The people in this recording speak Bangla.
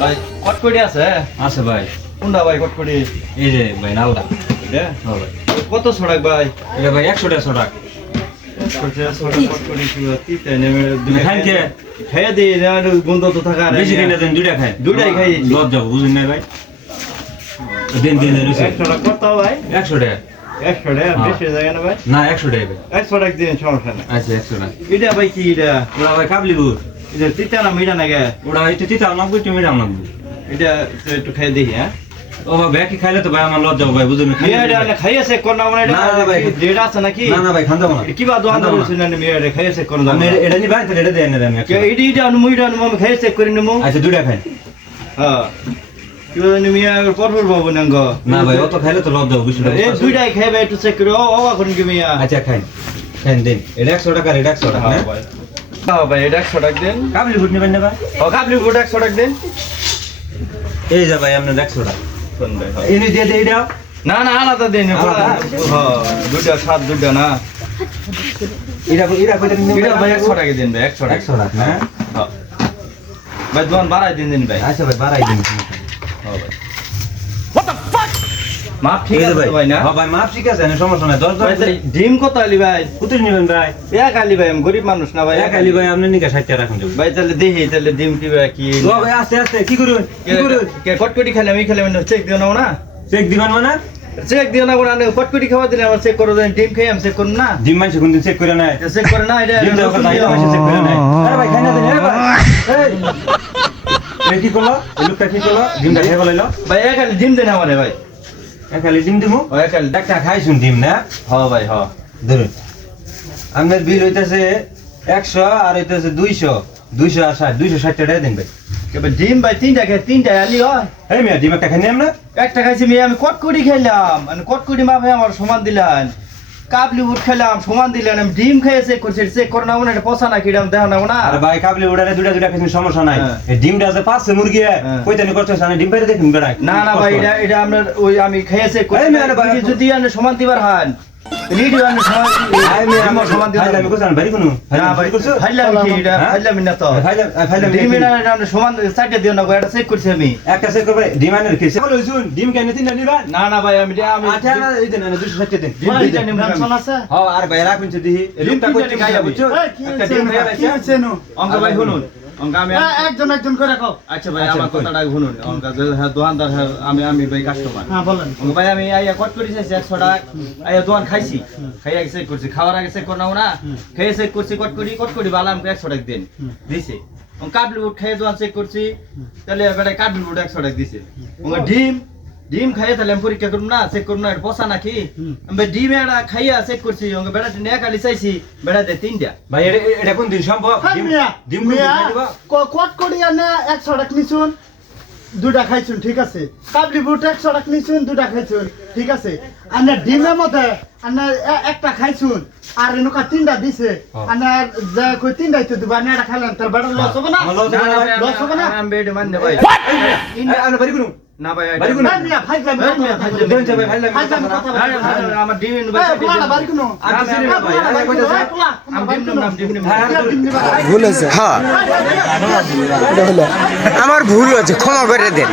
ভাই কটকটি আছে? আছে ভাই। কোনটা ভাই কটকটি? এই যে ভাই নালদা। এটা? হ্যাঁ ভাই। কত ছড়াক ভাই? এটা ভাই 100 টাকা ছড়াক। কটকটি কি তাই নেমে খান কে? খাইয়া দিই না গন্ধ তো থাকা আর বেশি কিনে দেন দুইটা খাই। দুইটাই খাই। লজ্জা বুঝুন না ভাই। দিন দিন রুচি। 100 টাকা কত ভাই? 100 টাকা। 100 টাকা বেশি যায় না ভাই? না 100 টাকা ভাই। 100 টাকা দিন সমস্যা নাই। আচ্ছা 100 টাকা। এটা ভাই কি এটা? ওরা ভাই কাবলি গুড়। এটা তিতা না মিঠা নাকি? ওরা একটু তিতা 90 তুমি দাম 90। এটা একটু খাই দেখি হ্যাঁ। ও ভাই ব্যাকি খাইলে তো ভাই আমার লজ্জা ভাই বুঝুন না। মিয়া খাইছে কোন না মানে এটা না ভাই ডেট আছে নাকি? না ভাই খান দাও না। কি বা দোকান ধরে না মিয়া খাইছে কোন না। আমি এটা নি ভাই তো এটা দেন না আমি। এটা মুইটা আমি খাইছে করে নিমু। আচ্ছা দুইটা খাই। হ্যাঁ কি বলেন মিয়া পরপর বাবু নাঙ্গ না ভাই অত খাইলে তো লজ্জা বুঝছো। এই দুইটাই খাইবে একটু চেক করে ও এখন কি মিয়া। আচ্ছা খাই। খান দিন। এটা 100 টাকা এটা 100 টাকা হ্যাঁ ভাই। হ্যাঁ ভাই এটা 100 টাকা দেন। কাবলি গুড় নেবেন না ভাই? ও কাবলি গুড় 100 টাকা দেন। এই যে ভাই আপনি 100 টাকা। কোন ভাই? ইনি দিয়ে দেই দাও। না না আলাদা দেন। হ্যাঁ দুইটা সাত দুইটা না। এরা কইতে নিন এটা ভাই 100 টাকা দেন ভাই 100 টাকা। 100 টাকা না? হ্যাঁ ভাই দোকান বাড়াই দিন ভাই। আচ্ছা ভাই বাড়াই দিন। হ্যাঁ ভাই। What the fuck? মাপ ঠিক আছে ভাই না? হ্যাঁ ভাই মাপ ঠিক আছে না সমস্যা নাই 10 ভাই ডিম কত আলি ভাই? কুতুর নেবেন ভাই? এক আলি ভাই আমি গরিব মানুষ না ভাই। এক আলি ভাই আপনি নিকা 60 টাকা রাখুন ভাই তাহলে দেখি তাহলে ডিম কি ভাই কি? ও ভাই আস্তে আস্তে কি করুন কে কটকটি খেলে আমি খেলে চেক দিও না না? চেক দিবেন মানে? চেক দিও না মানে কটকটি খাওয়া দিলে আমার চেক করে দেন ডিম খাই আমি চেক করুন না? ডিম মানছে কোনদিন চেক করে নাই? চেক করে না এটা ডিম দাও ভাই মানছে চেক করে নাই। আরে ভাই খাই না দেন ভাই। এই কি করলো? এই লোকটা কি করলো? ডিমটা খেয়ে বলাইলো? ভাই এক আলি ডিম দেন আমারে ভাই। এক আলি ডিম দিমু? ও এক আলি একটা খাইছুন ডিম না? হ্যাঁ ভাই হ্যাঁ। ধরুন আপনার বিল হইতেছে 100 আর হইতেছে 200 260 260 টাকা দেন ভাই। ভাই ডিম ভাই তিনটা আলি হয়। এই মিয়া ডিম একটা খাই নিলাম না? একটা খাইছি মেয়ে আমি কটকটি খাইলাম মানে কটকটি মাপে আমার সমান দিলেন কাবলি বুট খাইলাম সমান দিলেন আমি ডিম খেয়ে চেক করছি চেক করে না এটা পচা না কিরাম দেখো না না আর ভাই কাবলি উড়ালে দুটা খাইছেন সমস্যা নাই। হ্যাঁ। এই ডিমটা আছে পাঁচছে মুরগি কইতানি করতে জানেন ডিম বাইরে দেখুন বেড়ায় না না ভাই এটা আপনার ওই আমি খেয়ে চেক করি এই মেয়ে ভাই, যদি আপনি সমান দিবার হান লিডি আপনি সমান আমার সমান দিবার আমি কইছান বাড়ি কোন না ভাই ফাইলাম কি এটা ফাইলাম না তো ফাইলাম ডিম এটা আপনি সমান সাইডে দিও না এটা চেক করছি আমি একটা চেক করবে ডিম আনের কি বল হইছুন ডিম কেন তিনটা নিবা না না ভাই আমি আচ্ছা না এই দেন না 260 দেন ডিম দিতে নিব আছে হ্যাঁ আর ভাই রাখুন দিহি এই লোকটা কইতে খাইয়া বুঝছো একটা ডিম খাইয়া কি হচ্ছে নো অঙ্ক ভাই শুনুন অঙ্ক আমি একজন করে কও। আচ্ছা ভাই আমার কথাটা শুনুন অঙ্ক হ্যাঁ দোকানদার হ্যাঁ আমি ভাই কাস্টমার হ্যাঁ বলেন। অঙ্ক ভাই আমি আইয়া কট করে চাইছি 100 টাকা আইয়া দোকান খাইছি খাইয়া চেক করছি খাওয়ার আগে চেক করনাও না খেয়ে চেক করছি কট করি বালা আমাকে 100 টাকা দেন দিছে অঙ্ক কাবলি বুট খেয়ে দোকান চেক করছি তাহলে বেটা কাবলি বুট 100 টাকা দিছে অঙ্ক ডিম খাইয়া তাহলে আমি পরীক্ষা করব না চেক করব না এটা পচা নাকি আমি ডিম এটা খাইয়া চেক করছি অঙ্ক বেটা নে কালি চাইছি বেটা দে তিনটা ভাই এটা কোন দিন সম্ভব ডিম কোন দিন দিবা কট করি আনে 100 টাকা নিছুন দুটা খাইছুন ঠিক আছে কাবলি বুট 100 টাকা নিছুন দুটা খাইছুন ঠিক আছে আনে ডিমের মধ্যে আনে একটা খাইছুন আর এনুকা তিনটা দিছে আনে যা কই তিনটাই তো দিবা আনে এটা খাইলেন তার বড় লস হবে না লস হবে না আমি বেড মান ভাই আরে বাড়ি কোন না ভাই বাড়ি কোন ভাই মিয়া ফাইজলাম দেন ভাই ভাই আমার ডিম ভাই পোলা বাড়ি কোন আমি চিনি না ভাই আরে কইতাছে ভুল হয়েছে হ্যাঁ আমার ভুল হয়েছে ক্ষমা করে দেন